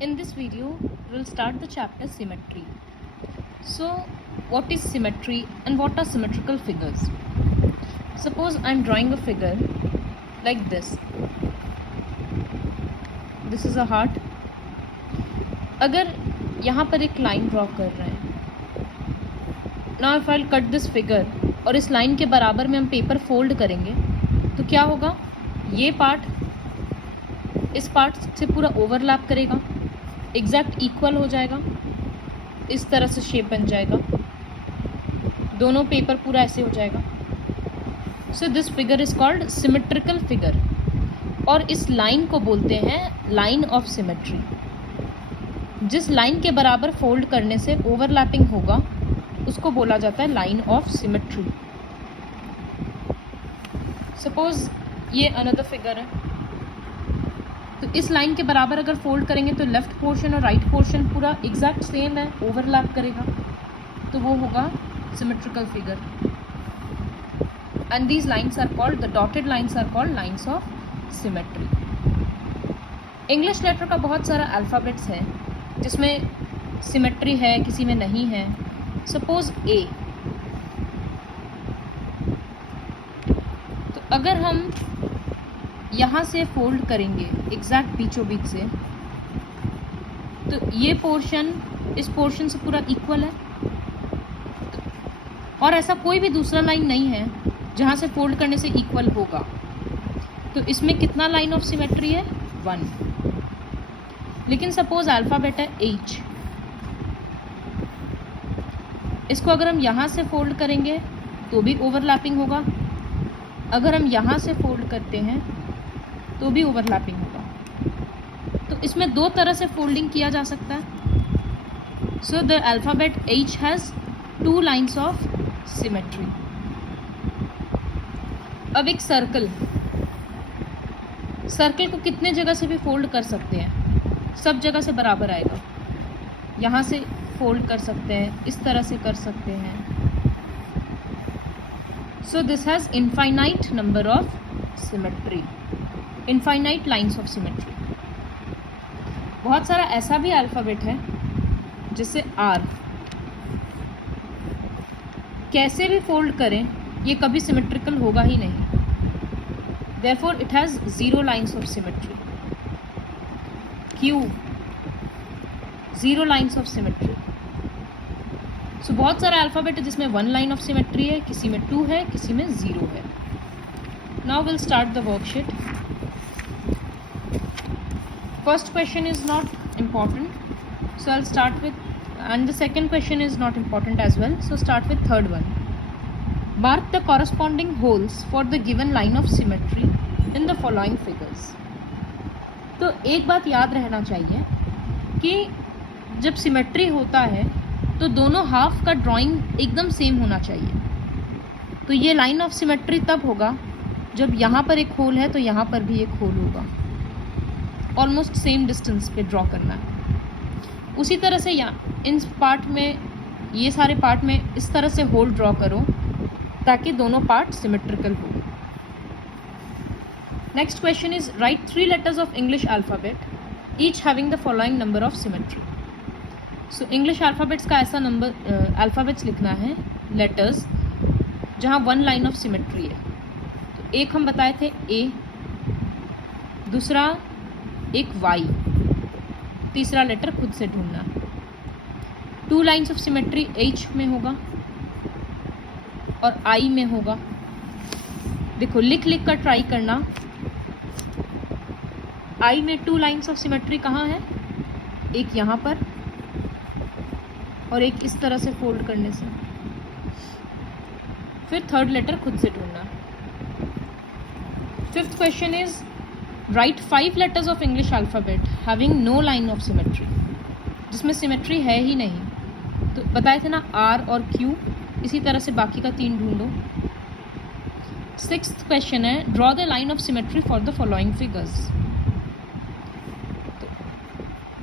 In this video, we'll start the chapter symmetry. So, what is symmetry and what are symmetrical figures? Suppose I'm drawing a figure like this. This is a heart. अगर यहाँ पर एक line draw कर रहे हैं, Now if I'll cut this figure और इस line के बराबर में हम पेपर फोल्ड करेंगे तो क्या होगा, ये पार्ट इस पार्ट से पूरा ओवरलैप करेगा, एग्जैक्ट इक्वल हो जाएगा, इस तरह से शेप बन जाएगा, दोनों पेपर पूरा ऐसे हो जाएगा. So this figure is called symmetrical figure और इस लाइन को बोलते हैं लाइन ऑफ सिमेट्री. जिस लाइन के बराबर फोल्ड करने से ओवरलैपिंग होगा उसको बोला जाता है लाइन ऑफ सिमेट्री. सपोज ये अनदर फिगर है, तो इस लाइन के बराबर अगर फोल्ड करेंगे तो लेफ्ट पोर्शन और राइट पोर्शन पूरा एग्जैक्ट सेम है, ओवरलैप करेगा, तो वो होगा symmetrical figure. And these lines are called, the dotted lines are called lines of symmetry. English letter का बहुत सारा अल्फ़ाबेट्स है जिसमें सिमेट्री है, किसी में नहीं है. सपोज ए, तो अगर हम यहाँ से फोल्ड करेंगे एग्जैक्ट बीचों बीच से, तो ये पोर्शन इस पोर्शन से पूरा इक्वल है और ऐसा कोई भी दूसरा लाइन नहीं है जहाँ से फोल्ड करने से इक्वल होगा. तो इसमें कितना लाइन ऑफ सिमेट्री है? 1. लेकिन सपोज अल्फ़ाबेट है H, इसको अगर हम यहाँ से फोल्ड करेंगे तो भी ओवरलैपिंग होगा, अगर हम यहाँ से फोल्ड करते हैं तो भी ओवरलैपिंग होगा. तो इसमें दो तरह से फोल्डिंग किया जा सकता है. So the alphabet H has 2 lines of symmetry. अब एक सर्कल को कितने जगह से भी फोल्ड कर सकते हैं, सब जगह से बराबर आएगा. यहाँ से फोल्ड कर सकते हैं, इस तरह से कर सकते हैं. So this has infinite number of symmetry, infinite lines of symmetry. बहुत सारा ऐसा भी अल्फ़ाबेट है जैसे R, कैसे भी फोल्ड करें ये कभी सिमेट्रिकल होगा ही नहीं. Therefore it has 0 lines of symmetry. Q, 0 lines of symmetry. So बहुत सारा अल्फ़ाबेट है जिसमें 1 लाइन ऑफ सिमेट्री है, किसी में 2 है, किसी में 0 है. Now will start the worksheet. First question is not important, so I'll start with, and the second question is not important as well, so start with third one. Mark the corresponding holes for the given line of symmetry in the following figures. तो एक बात याद रहना चाहिए कि जब symmetry होता है तो दोनों हाफ का ड्राइंग एकदम सेम होना चाहिए. तो ये लाइन ऑफ सिमेट्री तब होगा जब यहाँ पर एक होल है तो यहाँ पर भी एक होल होगा, ऑलमोस्ट सेम डिस्टेंस पे ड्रॉ करना है. उसी तरह से यहाँ इन पार्ट में, ये सारे पार्ट में इस तरह से होल ड्रॉ करो ताकि दोनों पार्ट सिमेट्रिकल हो. Next question is right 3 letters of English alphabet each having the following number of symmetry. So English alphabets का ऐसा नंबर अल्फ़ाबेट्स लिखना है, लेटर्स, जहाँ 1 लाइन ऑफ सिमेट्री है. तो एक हम बताए थे A, दूसरा एक Y, तीसरा लेटर खुद से ढूंढना. 2 लाइन्स ऑफ सिमेट्री H में होगा और I में होगा. देखो लिख कर ट्राई करना. I में 2 लाइन्स ऑफ सिमेट्री कहाँ है? एक यहाँ पर और एक इस तरह से फोल्ड करने से. फिर थर्ड लेटर खुद से ढूंढना. Fifth question is right 5 letters of English alphabet having no line of symmetry, जिसमें सिमेट्री है ही नहीं. तो बताए थे ना R और Q, इसी तरह से बाकी का 3 ढूंढो. सिक्स्थ क्वेश्चन है draw the line of symmetry for the following figures.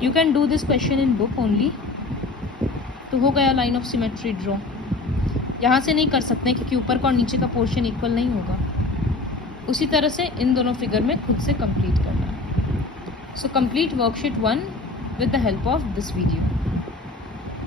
You can do this question in book only. तो हो गया लाइन ऑफ सिमेट्री ड्रॉ. यहाँ से नहीं कर सकते क्योंकि ऊपर का और नीचे का पोर्शन इक्वल नहीं होगा. उसी तरह से इन दोनों फिगर में खुद से कंप्लीट करना है. So complete worksheet 1 with the help of this video.